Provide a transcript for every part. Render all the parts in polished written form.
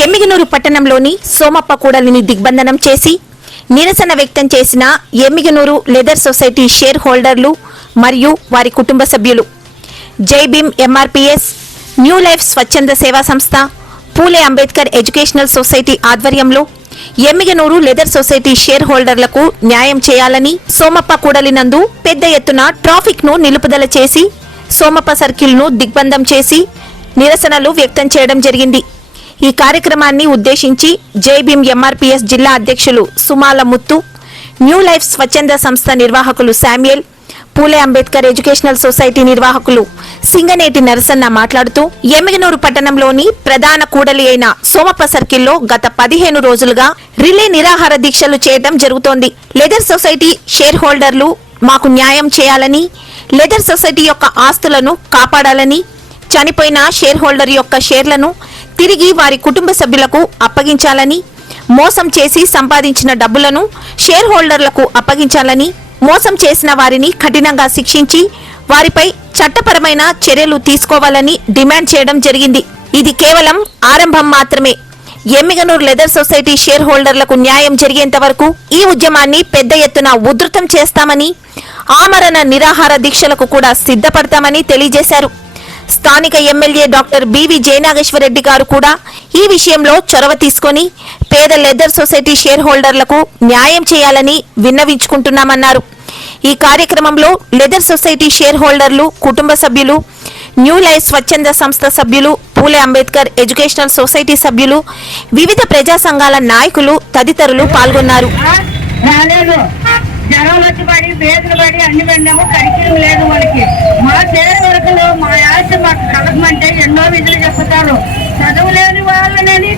ఎమ్మిగనూరు పట్టణంలోని సోమప్ప కూడలిని దిగ్బంధనం చేసి నిరసన వ్యక్తం చేసిన ఎమ్మిగనూరు లెదర్ సొసైటీ షేర్ హోల్డర్లు మరియు వారి కుటుంబ సభ్యులు జై భీమ్ ఎంఆర్పీఎస్, న్యూ లైఫ్ స్వచ్ఛంద సేవా సంస్థ, పూలే అంబేద్కర్ ఎడ్యుకేషనల్ సొసైటీ ఆధ్వర్యంలో ఎమ్మిగనూరు లెదర్ సొసైటీ షేర్ హోల్డర్లకు న్యాయం చేయాలని సోమప్ప కూడలినందు పెద్ద ఎత్తున ట్రాఫిక్ ను నిలుపుదల చేసి సోమప్ప సర్కిల్ ను దిగ్బంధం చేసి నిరసనలు వ్యక్తం చేయడం జరిగింది. ఈ కార్యక్రమాన్ని ఉద్దేశించి జై భీమ్ ఎంఆర్పీఎస్ జిల్లా అధ్యక్షులు సుమాల ముత్తు, న్యూ లైఫ్ స్వచ్ఛంద సంస్థ నిర్వాహకులు శామ్యుయల్, పూలే అంబేద్కర్ ఎడ్యుకేషనల్ సొసైటీ నిర్వాహకులు సింగనేటి నరసన్న మాట్లాడుతూ ఎమ్మిగనూరు పట్టణంలోని ప్రధాన కూడలి అయిన సోమప్ప సర్కిల్లో గత 15 రోజులుగా రిలే నిరాహార దీక్షలు చేయడం జరుగుతోంది. లెదర్ సొసైటీ షేర్ హోల్డర్లు మాకు న్యాయం చేయాలని, లెదర్ సొసైటీ యొక్క ఆస్తులను కాపాడాలని, చనిపోయిన షేర్ హోల్డర్ యొక్క షేర్లను తిరిగి వారి కుటుంబ సభ్యులకు అప్పగించాలని, మోసం చేసి సంపాదించిన డబ్బులను షేర్ హోల్డర్లకు అప్పగించాలని, మోసం చేసిన వారిని కఠినంగా శిక్షించి వారిపై చట్టపరమైన చర్యలు తీసుకోవాలని డిమాండ్ చేయడం జరిగింది. ఇది కేవలం ఆరంభం మాత్రమే. ఎమ్మిగనూరు లెదర్ సొసైటీ షేర్ హోల్డర్లకు న్యాయం జరిగేంత వరకు ఈ ఉద్యమాన్ని పెద్ద ఎత్తున ఉధృతం చేస్తామని, ఆమరణ నిరాహార దీక్షలకు కూడా సిద్ధపడతామని తెలియజేశారు. స్థానిక ఎమ్మెల్యే డాక్టర్ బివి జయనాగేశ్వరరెడ్డి గారు కూడా ఈ విషయంలో చొరవ తీసుకొని పేద లెదర్ సొసైటీ షేర్ హోల్డర్లకు న్యాయం చేయాలని విన్నవించుకుంటున్నామన్నారు. ఈ కార్యక్రమంలో లెదర్ సొసైటీ షేర్ హోల్డర్లు, కుటుంబ సభ్యులు, న్యూ లైఫ్ స్వచ్ఛంద సంస్థ సభ్యులు, పూలే అంబేద్కర్ ఎడ్యుకేషనల్ సొసైటీ సభ్యులు, వివిధ ప్రజా సంఘాల నాయకులు తదితరులు పాల్గొన్నారు. జనం వచ్చి పడి బేదలు పడి అన్ని పడినాము, కరికీరం లేదు మనకి. మా చేరు వరకులు మా యాస మాకు కలగమంటే ఎన్నో విధులు చెప్తారు. చదువులేని వాళ్ళని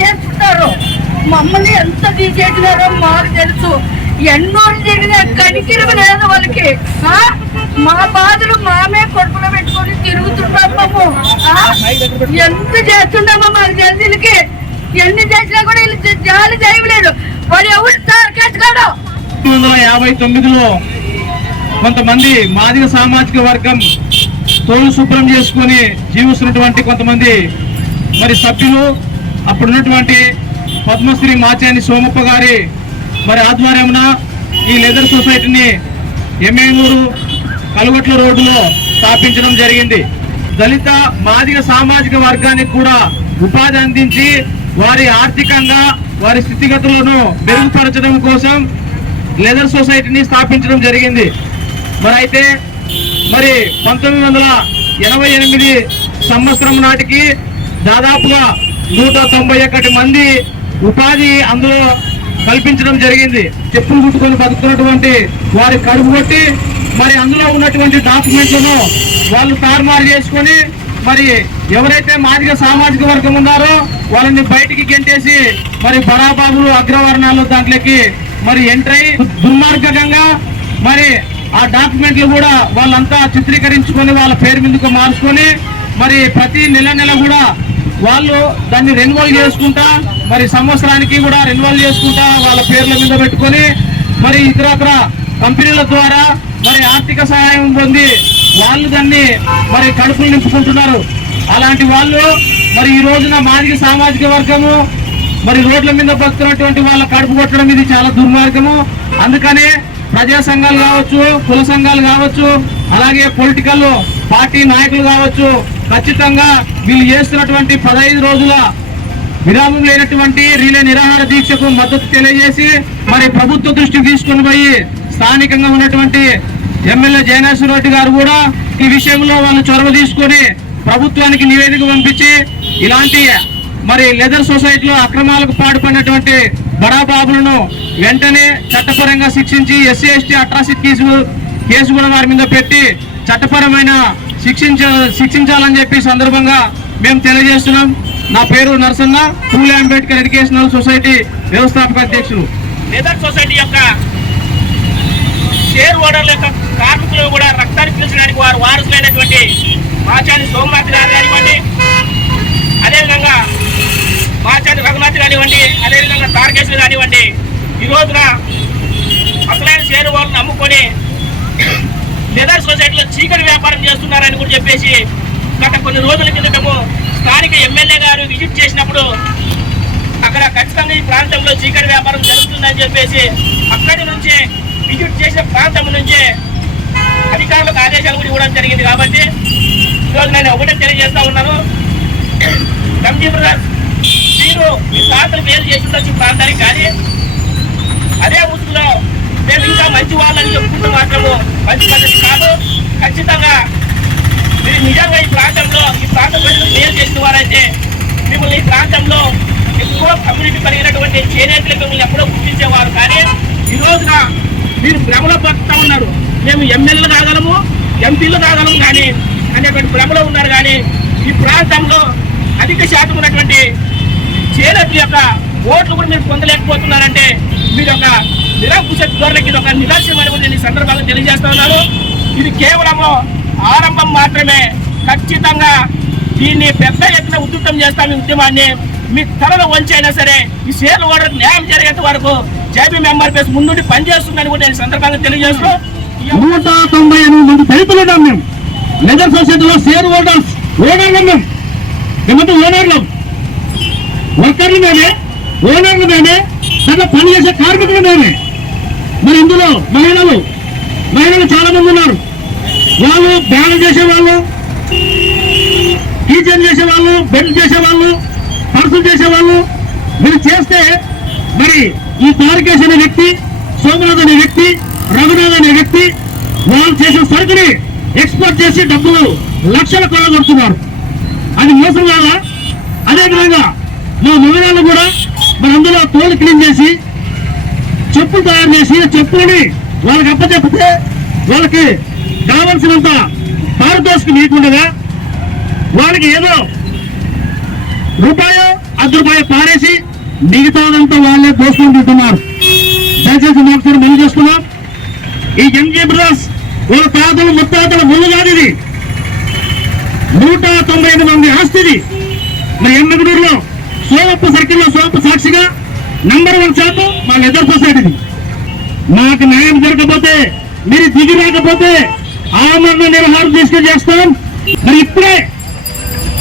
చేసుకుంటారు. మమ్మల్ని ఎంత తీసేసినారో మాకు తెలుసు. ఎన్నో జరిగిన కనికిరం లేదు వాళ్ళకి. మా బాధలు మామే కొడుకులో పెట్టుకొని తిరుగుతున్నాము. ఎంత చేస్తున్నామో మాకు జల్దీలకి. ఎన్ని చేసినా కూడా వీళ్ళు జాలి చేయలేదు. వాడు ఎవరు సార్ కట్టుకోడు. 1959లో కొంతమంది మాదిగ సామాజిక వర్గం తోలు శుభ్రం చేసుకుని జీవిస్తున్నటువంటి కొంతమంది మరి సభ్యులు, అప్పుడున్నటువంటి పద్మశ్రీ మాచాని సోమప్ప గారి మరి ఆధ్వర్యంన ఈ లెదర్ సొసైటీని ఎమ్మిగనూరు కలుగట్ల రోడ్డులో స్థాపించడం జరిగింది. దళిత మాదిగ సామాజిక వర్గానికి కూడా ఉపాధి అందించి వారి ఆర్థికంగా వారి స్థితిగతులను మెరుగుపరచడం కోసం లెదర్ సొసైటీని స్థాపించడం జరిగింది. మరి అయితే 1988 సంవత్సరం నాటికి దాదాపుగా 191 మంది ఉపాధి అందులో కల్పించడం జరిగింది. చెప్పులు కుట్టుకొని బతుకున్నటువంటి వారి కడుపు కొట్టి మరి అందులో ఉన్నటువంటి డాక్యుమెంట్లను వాళ్ళు తారుమారు చేసుకొని మరి ఎవరైతే మాదిగ సామాజిక వర్గం ఉన్నారో వాళ్ళని బయటికి గెంటేసి మరి బడాబాబులు అగ్రవర్ణాలు దాంట్లోకి మరి ఎంట్రై దుర్మార్గంగా మరి ఆ డాక్యుమెంట్లు కూడా వాళ్ళంతా చిత్రీకరించుకొని వాళ్ళ పేరు మీదకు మార్చుకొని మరి ప్రతి నెల కూడా వాళ్ళు దాన్ని రెన్యువల్ చేసుకుంటా మరి సంవత్సరానికి కూడా రెన్యువల్ చేసుకుంటా వాళ్ళ పేర్ల మీద పెట్టుకొని మరి ఇతర కంపెనీల ద్వారా మరి ఆర్థిక సహాయం పొంది వాళ్ళు దాన్ని మరి కడుపులు నింపుకుంటున్నారు. అలాంటి వాళ్ళు మరి ఈ రోజున మాదిగ సామాజిక వర్గము మరి రోడ్ల మీద బతుకున్నటువంటి వాళ్ళ కడుపు కొట్టడం ఇది చాలా దుర్మార్గము. అందుకనే ప్రజా సంఘాలు కావచ్చు, కుల సంఘాలు కావచ్చు, అలాగే పొలిటికల్ పార్టీ నాయకులు కావచ్చు, ఖచ్చితంగా వీళ్ళు చేస్తున్నటువంటి 15 రోజుల విరామం లేనటువంటి రిలే నిరాహార దీక్షకు మద్దతు తెలియజేసి మరి ప్రభుత్వ దృష్టికి తీసుకుని పోయి స్థానికంగా ఉన్నటువంటి ఎమ్మెల్యే జయనాగేశ్వరరెడ్డి గారు కూడా ఈ విషయంలో వాళ్ళు చొరవ తీసుకొని ప్రభుత్వానికి నివేదిక పంపించి ఇలాంటి మరి లెదర్ సొసైటీలో అక్రమాలకు పాటుపడినటువంటి బడాబాబులను వెంటనే చట్టపరంగా శిక్షించి ఎస్సీ ఎస్టీ అట్రాసిటీ కేసు కూడా వారి మీద పెట్టి చట్టపరమైన శిక్షించాలని చెప్పి సందర్భంగా మేము తెలియజేస్తున్నాం. నా పేరు నరసన్న, పూలే అంబేద్కర్ ఎడ్యుకేషనల్ సొసైటీ వ్యవస్థాపక అధ్యక్షులు. లెదర్ సొసైటీ యొక్క షేర్ హోల్డర్ల యొక్క కార్మికులు కూడా రక్తాన్ని పీల్చడానికి వారు వారసులైనటువంటి మాచాని సోమనాథ్ గారు కానివ్వండి, అదేవిధంగా మాచాని రఘునాథ్ కానివ్వండి, అదేవిధంగా తారకేశ్వరి కానివ్వండి, ఈ రోజున అసలైన షేర్ హోల్డర్లను అమ్ముకొని లెదర్ సొసైటీలో చీకటి వ్యాపారం చేస్తున్నారని కూడా చెప్పేసి గత కొన్ని రోజుల కిందటము స్థానిక ఎమ్మెల్యే గారు విజిట్ చేసినప్పుడు ప్రాంతంలో చీకటి వ్యాపారం జరుగుతుందని చెప్పేసి అక్కడి నుంచే విజిట్ చేసిన ప్రాంతం నుంచే అధికారులకు ఆదేశాలు కూడా ఇవ్వడం జరిగింది. కాబట్టి ఈరోజు నేను ఒకటే తెలియజేస్తా ఉన్నాను, ఎంజీ బ్రదర్స్ మీరు మీ ప్రాంతం మేలు చేసి ఉండొచ్చు ప్రాంతానికి, కానీ అదే ముసుగులో మేము ఇంకా మంచి వాళ్ళని చెప్పుకుంటూ మాత్రము మంచి పద్ధతి కాదు. ఖచ్చితంగా మీరు నిజంగా ఈ ప్రాంత ప్రజలు మేలు చేసిన వారైతే మిమ్మల్ని ఈ ప్రాంతంలో ఎక్కువ కమ్యూనిటీ కలిగినటువంటి చేనేతలు మిమ్మల్ని ఎప్పుడో గుర్తించేవారు. కానీ ఈ రోజున మీరు భ్రమలో పడుతూ ఉన్నారు, మేము ఎమ్మెల్యేలు కాగలము, ఎంపీలు కాగలము కానీ అనేటువంటి భ్రమలో ఉన్నారు. కానీ ఈ ప్రాంతంలో అధిక శాతం ఉన్నటువంటి చేనేతల యొక్క ఓట్లు కూడా మీరు పొందలేకపోతున్నారంటే మీరు ఒక నిరంకుశ ధోరణికి ఒక నిదర్శనం అని కూడా నేను ఈ సందర్భంగా తెలియజేస్తా ఉన్నాను. ఇది కేవలము ఆరంభం మాత్రమే. ఖచ్చితంగా దీన్ని పెద్ద ఎత్తున ఉధృతం చేస్తాం. ఈ ఉద్యమాన్ని మీ తలలో వంచైనా సరే ఈ షేర్ల ఓడర్ న్యాయం జరిగేంత వరకు జైబీఎం ఎంఆర్పీఎస్ ముందుండి పనిచేస్తుందని కూడా నేను సందర్భంగా తెలియజేస్తూ 198 మంది రైతులు ఉన్నాం మేము. లెదర్ సొసైటీలో షేర్ ఓనర్లు మేము. మేమంతా ఓనర్లు, వర్కర్లు మేమే, ఓనర్లు మేమే, దాంట్లో పనిచేసే కార్మికులు మేమే. మరి ఇందులో మహిళలు చాలా మంది ఉన్నారు. వాళ్ళు బ్యాన్ చేసేవాళ్ళు, టీచర్ చేసేవాళ్ళు, బెల్ట్ చేసేవాళ్ళు, పర్సులు చేసేవాళ్ళు. మీరు చేస్తే మరి ఈ తారకేశ్ అనే వ్యక్తి, సోమనాథ్ అనే వ్యక్తి, రఘునాథ్ అనే వ్యక్తి వాళ్ళు చేసిన సరుకుని ఎక్స్పోర్ట్ చేసి డబ్బులు లక్షల కోట్లు కొడుతున్నారు. అది మోసం కాదా? అదేవిధంగా మా మహిళలు కూడా మన అందులో తోలు క్లీన్ చేసి చెప్పులు తయారు చేసి చెప్పులని వాళ్ళకి అప్పచెప్పితే వాళ్ళకి కావలసినంత పారితోషికం లేకుండా వాళ్ళకి ఏదో రూపాయో ₹10 పారేసి మిగతాదంతా వాళ్ళే దోసుకొని తింటున్నారు. దయచేసి ఒకసారి మనం చేసుకున్నాం. ఈ ఎంజీ బ్రదర్స్ వాళ్ళ తాతలు ముత్తాతల ముందు కాదు, ఇది 198 మంది ఆస్తిది. మన ఎమ్మెగనూరులో సోమప్ప సర్కిల్లో సోమప్ప సాక్షిగా #1 శాతం మా లెదర్ సొసైటీది. మాకు న్యాయం జరగకపోతే, మీరు దిగి రాకపోతే ఆమరణ నిర్హారం తీసుకొని చేస్తాం. మరి ఇప్పుడే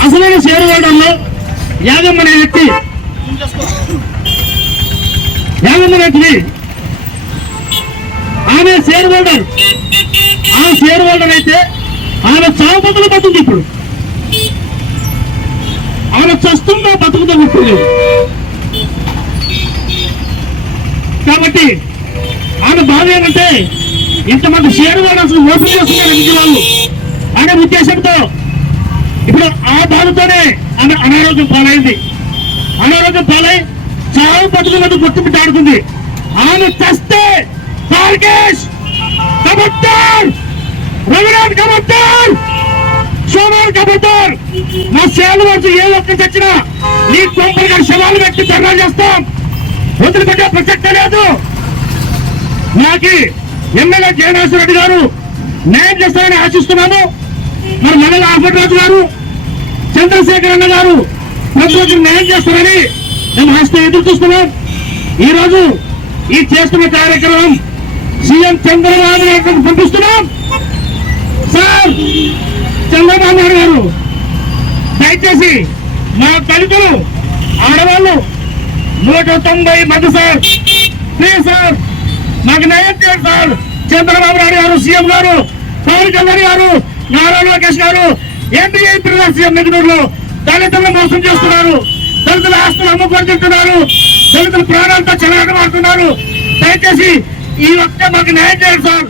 అసలైన షేర్ హోల్డర్లో యాగమ్మ అనే వ్యక్తి ఆమె షేర్ హోల్డర్. ఆ షేర్ హోల్డర్ అయితే ఆమె చావు బతులు బతుకుతుంది. ఇప్పుడు ఆమె చస్తుందో బతుకుతో గుర్తులేదు. కాబట్టి ఆమె బాధ ఏంటంటే ఇంతమంది షేర్ హోల్డర్స్ ఓపెన్ చేస్తున్నారు ఇంటి వాళ్ళు అనే ఉద్దేశంతో ఇప్పుడు ఆ బాధతోనే ఆమె అనారోగ్యం పాలైంది. అనారోగ్యం పాలై చావు బతుకులతో గుర్తుపెట్టాడుతుంది. ఆమె చస్తే తారకేశ్ కబడ్దార్, రఘునాథ్ కబడ్దార్, సోమవారం కబడ్దార్. మా సేవలు వచ్చి ఏ ఒక్క చచ్చినా నీ కొంపలుగా శవాలు పెట్టి ధర్నా చేస్తాం. వదిలిపెట్టే ప్రసక్తే లేదు. నాకు ఎమ్మెల్యే జయనాథ్ రెడ్డి గారు న్యాయం చేస్తారని ఆశిస్తున్నాను. మరి మండల ఆఫర్రాజు గారు, చంద్రశేఖర్ అన్న గారు ప్రతి న్యాయం చేస్తారని మేము హస్తం ఎదురు చూస్తున్నాం. ఈ రోజు ఈ చేస్తున్న కార్యక్రమం సీఎం చంద్రబాబు నాయుడు పంపిస్తున్నాం. సార్ చంద్రబాబు నాయుడు గారు దయచేసి మా దళితులు, ఆడవాళ్ళు 190 మంది సార్, ప్లీజ్ సార్ మాకు న్యాయం చేయండి సార్. చంద్రబాబు నాయుడు గారు, సీఎం గారు, పవన్ కళ్యాణ్ గారు, నారా లోకేష్ గారు ఎన్డీఏ సీఎం ఎమ్మెగనూరులో దళితులను మోసం చేస్తున్నారు. దళితుల ఆస్తులు అమ్ముకొని తింటున్నారు. దళితుల ప్రాణాలతో చెలగాటమాడుతున్నారు. దయచేసి ఈ ఒక్క మాకు న్యాయం చేయండి సార్.